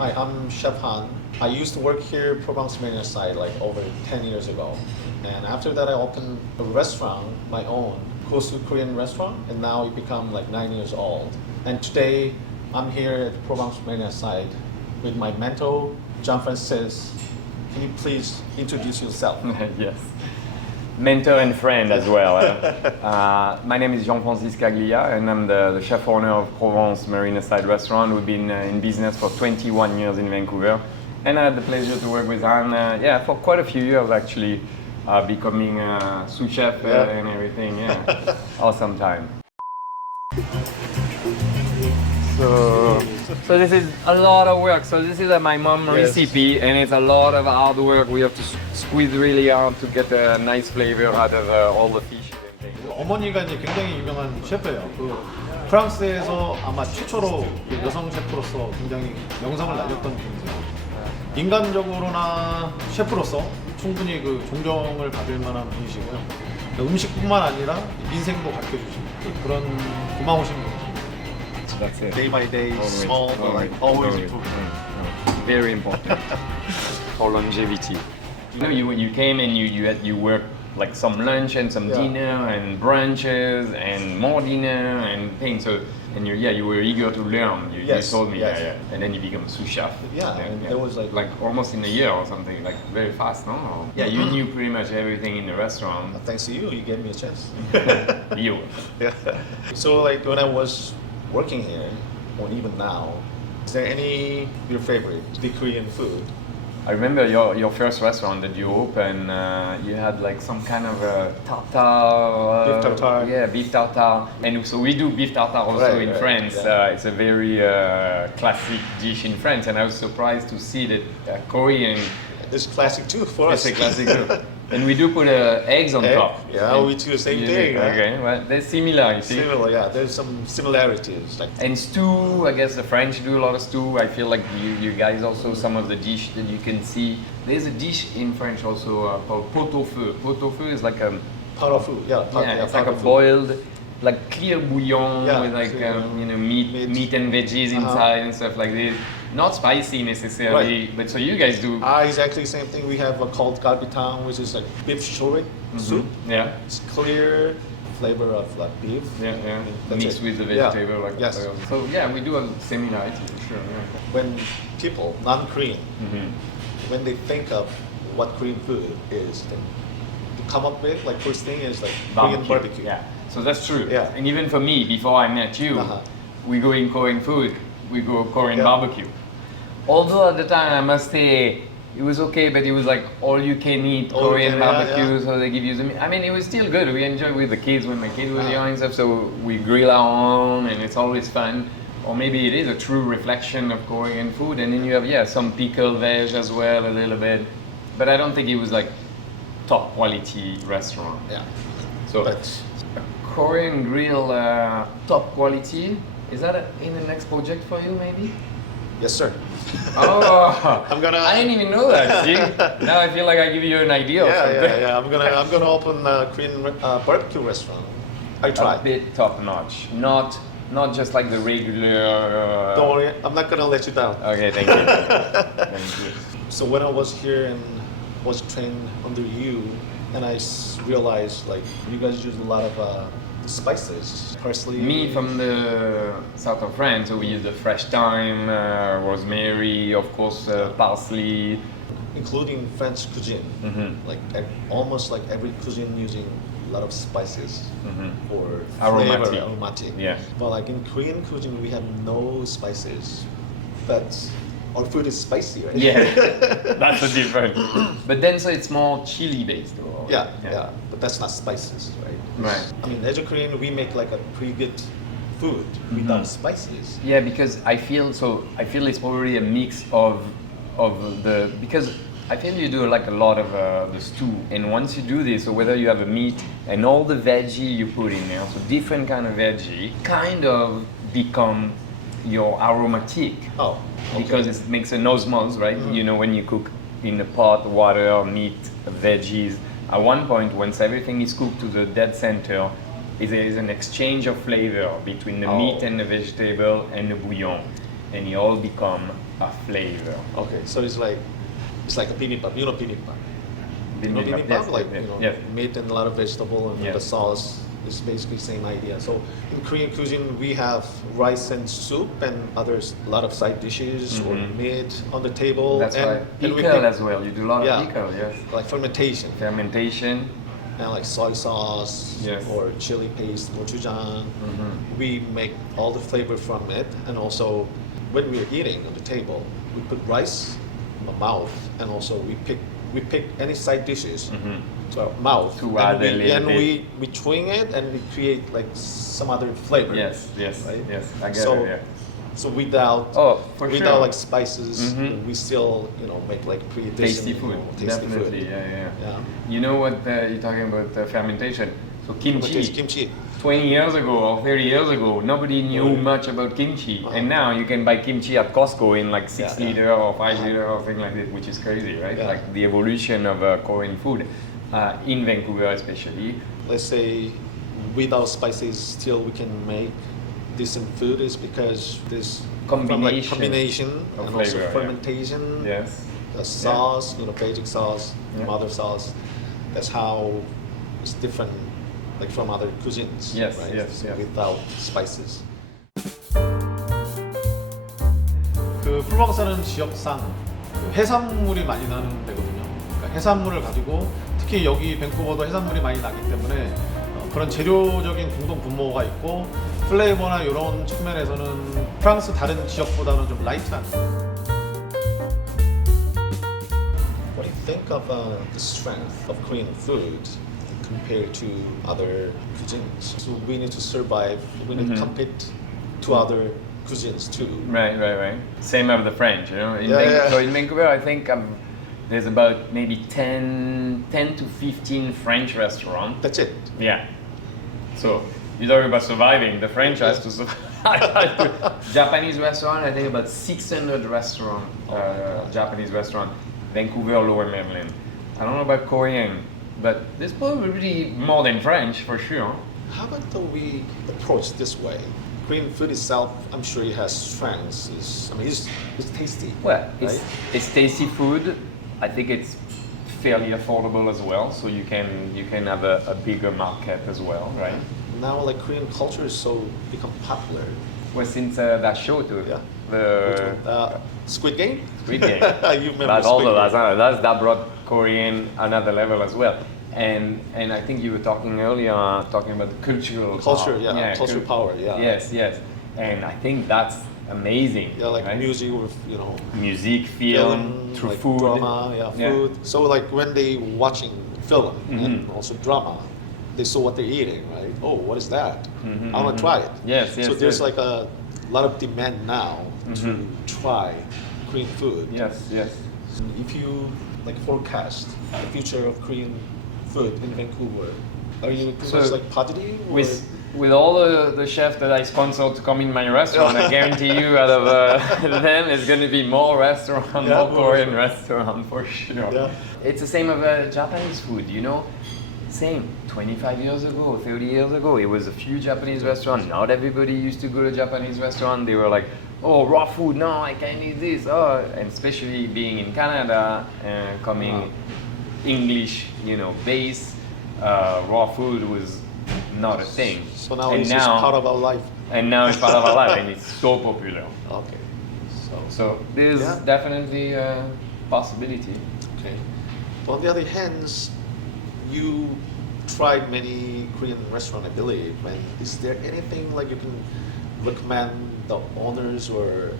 Hi, I'm Chef Han. I used to work here, Provence Marinaside, like over 10 years ago. And after that, I opened a restaurant, my own, Kosoo Korean restaurant, and now it become like 9 years old. And today, I'm here at Provence Marinaside with my mentor, Jean-Francis. Can you please introduce yourself? Yes. Mentor and friend as well. My name is Jean-Francis Quaglia and I'm the chef owner of Provence Marinaside restaurant. We've been in business for 21 years in Vancouver. And I had the pleasure to work with Han, for quite a few years actually, becoming a sous chef and everything. Yeah, awesome time. So this is a lot of work. So this is my mom recipe, and it's a lot of hard work. We have to squeeze really hard to get a nice flavor out of all the fish and things. 어머니가 이제 굉장히 유명한 셰프예요. 그 프랑스에서 아마 최초로 여성 셰프로서 굉장히 명성을 날렸던 분이세요. 인간적으로나 셰프로서 충분히 그 존경을 받을 만한 분이시고요. 음식뿐만 아니라 인생도 가르쳐주시고 그런 고마우신 분이십니다. That's it. Day by day, Always, small, but like always improving. Very important for longevity. You know, you came and you worked like some lunch and some dinner and brunches and more dinner and things. So and you were eager to learn. You told me, and then you become sous chef. And it was like almost in a year or something, like very fast, no? Yeah, you knew pretty much everything in the restaurant. Thanks to you, you gave me a chance. You. Yeah. So like when I was working here, or even now, is there any your favorite, the Korean food? I remember your first restaurant that you opened. You had like some kind of a tartare. Beef tartare. Yeah, beef tartare. And so we do beef tartare also in France. Yeah. It's a very classic dish in France, and I was surprised to see that Korean. It's classic too for us. It's a classic too. And we do put eggs on top. Yeah, we do the same thing. Okay, well, they're similar, you see. Similar, yeah. There's some similarities. Like and stew, I guess the French do a lot of stew. I feel like you guys also, some of the dish that you can see. There's a dish in French also called pot-au-feu. Pot-au-feu is like a... pot-au-feu, it's like a boiled, like clear bouillon with like meat and veggies inside and stuff like this. Not spicy necessarily, but so you guys do. Exactly the same thing. We have called galbitang, which is like beef shorik soup. Yeah. It's clear flavor of like beef. Yeah. Mixed with the vegetable. Yes. So yeah, we do have similarity for sure. Yeah. When people, non-Korean, when they think of what Korean food is, they come up with like first thing is like Korean barbecue. Yeah. So that's true. Yeah. And even for me, before I met you, we go in Korean food. We go Korean barbecue. Although at the time, I must say, it was okay, but it was like all you can eat Korean barbecue, so they give you the meat. I mean, it was still good. We enjoyed with the kids when my kids were young and stuff, so we grill our own, and it's always fun. Or maybe it is a true reflection of Korean food, and then you have, some pickled veg as well, a little bit. But I don't think it was like top quality restaurant. Yeah. So a Korean grill, top quality. Is that in the next project for you, maybe? Yes, sir. Oh, I didn't even know that. See, now I feel like I give you an idea. Yeah. I'm gonna open a Korean barbecue restaurant. I try. A bit top notch, not just like the regular. Don't worry, I'm not gonna let you down. Okay, thank you. Thank you. So when I was here and was trained under you, and I realized like you guys use a lot of spices, parsley. Me from the south of France, so we use the fresh thyme, rosemary, of course, parsley. Including French cuisine, like almost like every cuisine using a lot of spices for aromatic. Yeah. But like in Korean cuisine, we have no spices, but our food is spicy, right? Yeah, that's the difference. But then, so it's more chili based, or yeah. But that's not spices, right? Right. I mean, as a Korean, we make like a pretty good food without spices. Yeah, because I feel it's probably a mix of because I feel you do like a lot of the stew, and once you do this, so whether you have a meat and all the veggie you put in there, so different kind of veggie, kind of become your aromatic. Oh. Okay. Because it makes an osmosis, right? You know, when you cook in a pot, water, meat, veggies, at one point, once everything is cooked to the dead center, there is an exchange of flavor between the meat and the vegetable and the bouillon. and it all become a flavor. Okay, so it's like a bibimbap. You know bibimbap? You know bibimbap? Yes, Like yes, you know, yes. meat and a lot of vegetable and Yes. the sauce is basically same idea. So in Korean cuisine we have rice and soup and others a lot of side dishes or meat on the table. That's and, right. and we Pickle pick, as well. You do a lot Yeah. of pickle, yes. like fermentation Fermentation. and like soy sauce Yes. or chili paste, gochujang. We make all the flavor from it, and also when we're eating on the table, we put rice in the mouth, and also we pick any side dishes to our mouth, To and add a little bit. we chewing it, and we create like some other flavor. Yes, yes, Right? yes. I get So- it. Yeah. So without For without sure. like spices, we still make like pretty Tasty decent, food. tasty Definitely. food. Yeah. You know what you're talking about fermentation. So But kimchi. taste kimchi. 20 years ago or 30 years ago, nobody knew much about kimchi. And now you can buy kimchi at Costco in like 6 Yeah, yeah. liter or 5 liter or thing like that, which is crazy, right? Yeah. Like the evolution of Korean food, in Vancouver especially. Let's say without spices still we can make decent food is because this combination of and flavor, also yeah. fermentation, Yes. the sauce, basic sauce, Yeah. mother sauce. That's how it's different like from other cuisines. Yes, right? yes, So yes. without spices. 그 프로방스는 지역상 해산물이 많이 나는 데거든요. 그러니까 해산물을 가지고 특히 여기 밴쿠버도 해산물이 많이 나기 때문에 그런 재료적인 공동 분모가 있고 플레이버나 이런 측면에서는 프랑스 다른 지역보다는 좀 라이트한. What do you think of the strength of Korean food compared to other cuisines? So we need to survive. We need to compete to other cuisines too. Right. Same of the French, In Yeah. So in Vancouver, I think there's about maybe 10 to 15 French restaurants. That's it. Yeah. So you talk about surviving. The French has to survive. Japanese restaurant, I think about 600 restaurant, Japanese restaurant. Vancouver, Lower Mainland. I don't know about Korean, but there's probably more than French for sure. How about we approach this way? Korean food itself, I'm sure it has strengths. It's tasty. Well, right? it's tasty food. I think it's fairly affordable as well, so you can have a bigger market as well, right? Now, like Korean culture is so become popular. Well, since that show too, Yeah. the Squid Game. Squid Game. You remember But all Squid of Game? that brought Korean another level as well. And I think you were talking earlier talking about the cultural Culture, power. yeah, cultural power, yeah. Yes. And I think that's amazing. Yeah, like right? music with music, film, through like food. drama, food. So like when they watching film and also drama, they saw what they're eating, right? Oh, what is that? I want to try it. Yes, So there's yes. like a lot of demand now to try Korean food. Yes. If you like forecast the future of Korean food in Vancouver, are you pretty much like positive? Or? With all the chefs that I sponsor to come in my restaurant, I guarantee you out of them, it's going to be more restaurant, Yeah, more Korean restaurant for sure. Yeah. It's the same of Japanese food, Same. 25 years ago, 30 years ago, it was a few Japanese restaurants. Not everybody used to go to Japanese restaurant. They were like, oh, raw food, no, I can't eat this. Oh, and especially being in Canada, coming English, base, raw food was not a thing. So now it's just part of our life. And now it's part of our life, and it's so popular. Okay. So there's definitely a possibility. Okay. But on the other hand, you tried many Korean restaurants, I believe. And is there anything like you can recommend the owners or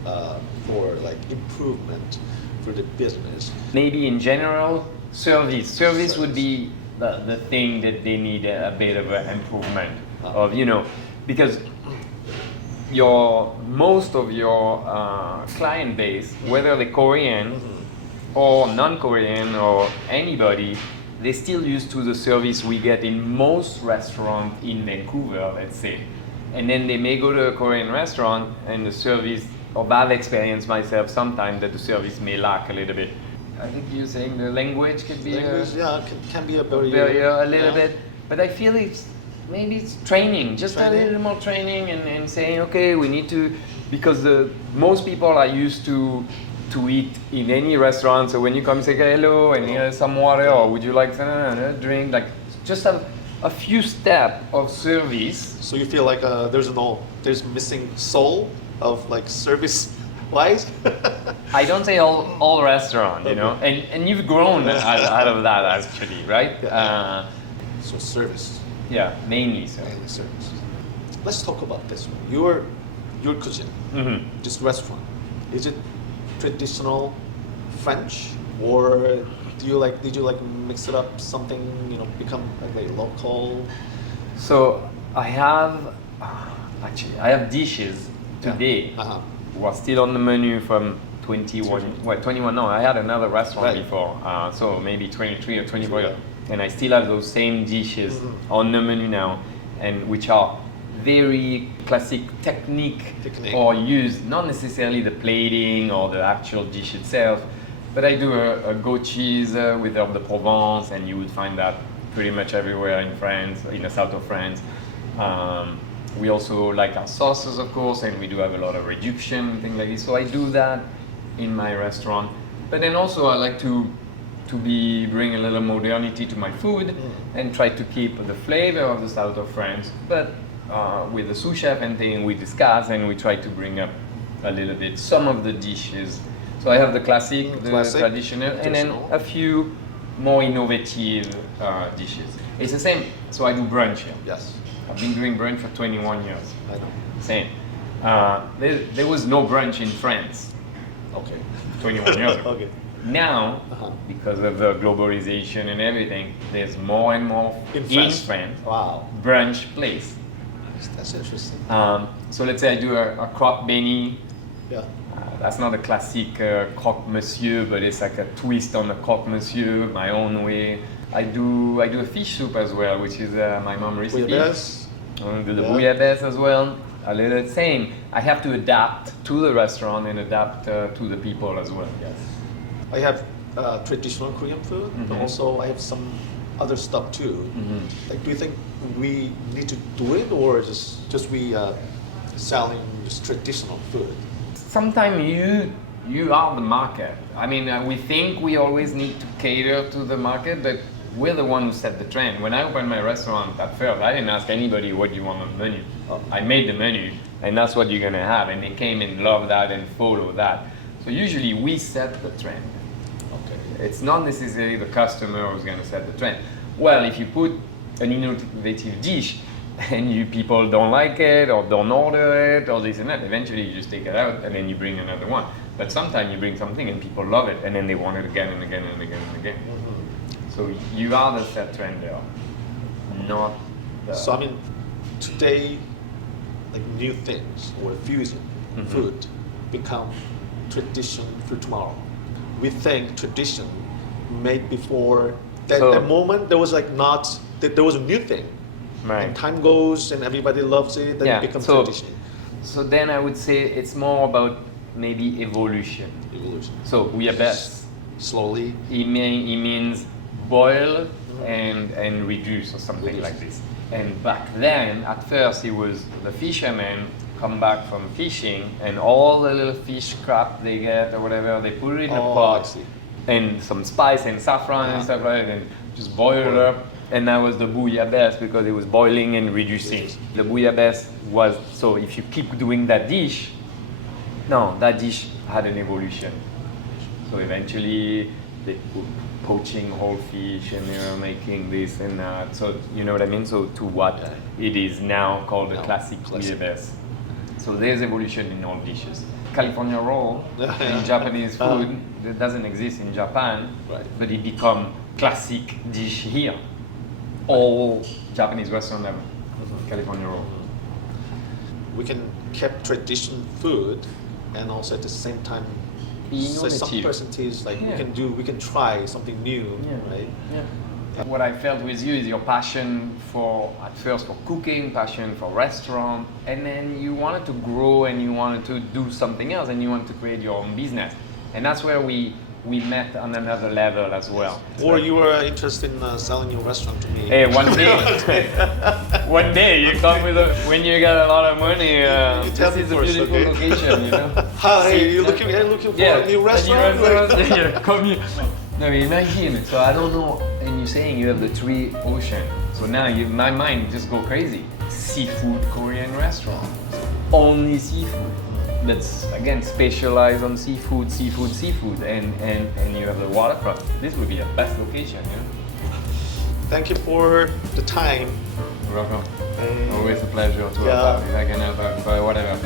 for like improvement for the business? Maybe in general, service would be the thing that they need a bit of an improvement of, because most of your client base, whether they're Korean or non-Korean or anybody, they're still used to the service we get in most restaurants in Vancouver, let's say. And then they may go to a Korean restaurant and the service, or I've experienced myself sometimes that the service may lack a little bit. I think you're saying the language could be can be a barrier. A little bit. But I feel maybe it's training, just a little more training and saying, okay, we need to because most people are used to eat in any restaurant. So when you come, say hello and here's some water, or would you like a drink? Like just a few steps of service. So you feel like there's missing soul of like service wise? I don't say all restaurant, you know, and you've grown out of that actually, right? So service. Yeah, mainly so. Mainly service. Let's talk about this one. Your cuisine, this restaurant, is it traditional French, or did you like mix it up something, you know, become like local? So I have dishes today who are still on the menu from 21. No, I had another restaurant before, so maybe 23 or 24 years, and I still have those same dishes on the menu now, and which are very classic technique or used, not necessarily the plating or the actual dish itself, but I do a goat cheese with herbe de Provence, and you would find that pretty much everywhere in France, in the south of France. We also like our sauces, of course, and we do have a lot of reduction, things like this. So I do that in my restaurant. But then also I like to bring a little modernity to my food and try to keep the flavor of the south of France. But with the sous chef and thing, we discuss and we try to bring up a little bit some of the dishes. So I have the classic, traditional, and then a few more innovative dishes. It's the same. So I do brunch here. Yes. I've been doing brunch for 21 years. I know. Same. There was no brunch in France. Okay. 21 years ago. Okay. Now, because of the globalization and everything, there's more and more in France. Wow. Brunch place. That's interesting. So let's say I do a croque béni. Yeah. That's not a classic croque monsieur, but it's like a twist on the croque monsieur, my own way. I do a fish soup as well, which is my mom's recipe. Bouillabaisse. I do the bouillabaisse as well. A little same. I have to adapt to the restaurant and adapt to the people as well. Yes. I have traditional Korean food, but also I have some other stuff too. Like, do you think we need to do it, or just we selling just traditional food? Sometimes you are the market. I mean, we think we always need to cater to the market, but we're the one who set the trend. When I opened my restaurant at first, I didn't ask anybody what do you want on the menu. I made the menu, and that's what you're gonna have, and they came and loved that and follow that. So usually we set the trend. Okay. It's not necessarily the customer who's gonna set the trend. Well, if you put an innovative dish and people don't like it or don't order it or this and that, eventually you just take it out and then you bring another one. But sometimes you bring something and people love it and then they want it again and again and again and again. So you are the set trend there, not the... So I mean, today, like new things or fusion food become tradition for tomorrow. We think tradition made before that moment there was like there was a new thing. Right. And time goes and everybody loves it, then it becomes tradition. So then I would say it's more about maybe evolution. So bouillabaisse. Slowly. It means boil and reduce or something like this. And back then, at first, it was the fishermen come back from fishing and all the little fish scrap they get or whatever, they put it in a pot and some spice and saffron and stuff like that, and just boil it up. And that was the bouillabaisse because it was boiling and reducing. The bouillabaisse was, so if you keep doing that dish had an evolution. So eventually they put poaching whole fish and they were making this and that. So you know what I mean? So to what it is now called a classic bouillabaisse. So there's evolution in all dishes. California roll in Japanese food that doesn't exist in Japan, but it become classic dish here. All Japanese restaurants have California roll. We can keep traditional food and also at the same time some percentage like we can try something new, right? Yeah. What I felt with you is your passion at first for cooking, passion for restaurant, and then you wanted to grow and you wanted to do something else and you wanted to create your own business. And that's where we we met on another level as well. Or you were interested in selling your restaurant to me. Hey, one day, one day you come with when you got a lot of money. tell This me is a first, beautiful okay? location, you know. Hey, you're looking for a new restaurant? Yeah, come here. No, imagine. So I don't know. And you're saying you have the 3 oceans. So now my mind just go crazy. Seafood Korean restaurant. Only seafood. That's again specialized on seafood, and you have the waterfront. This would be the best location, yeah. Thank you for the time. You're welcome. And Always a pleasure to Yeah. help out if I can help out, but whatever.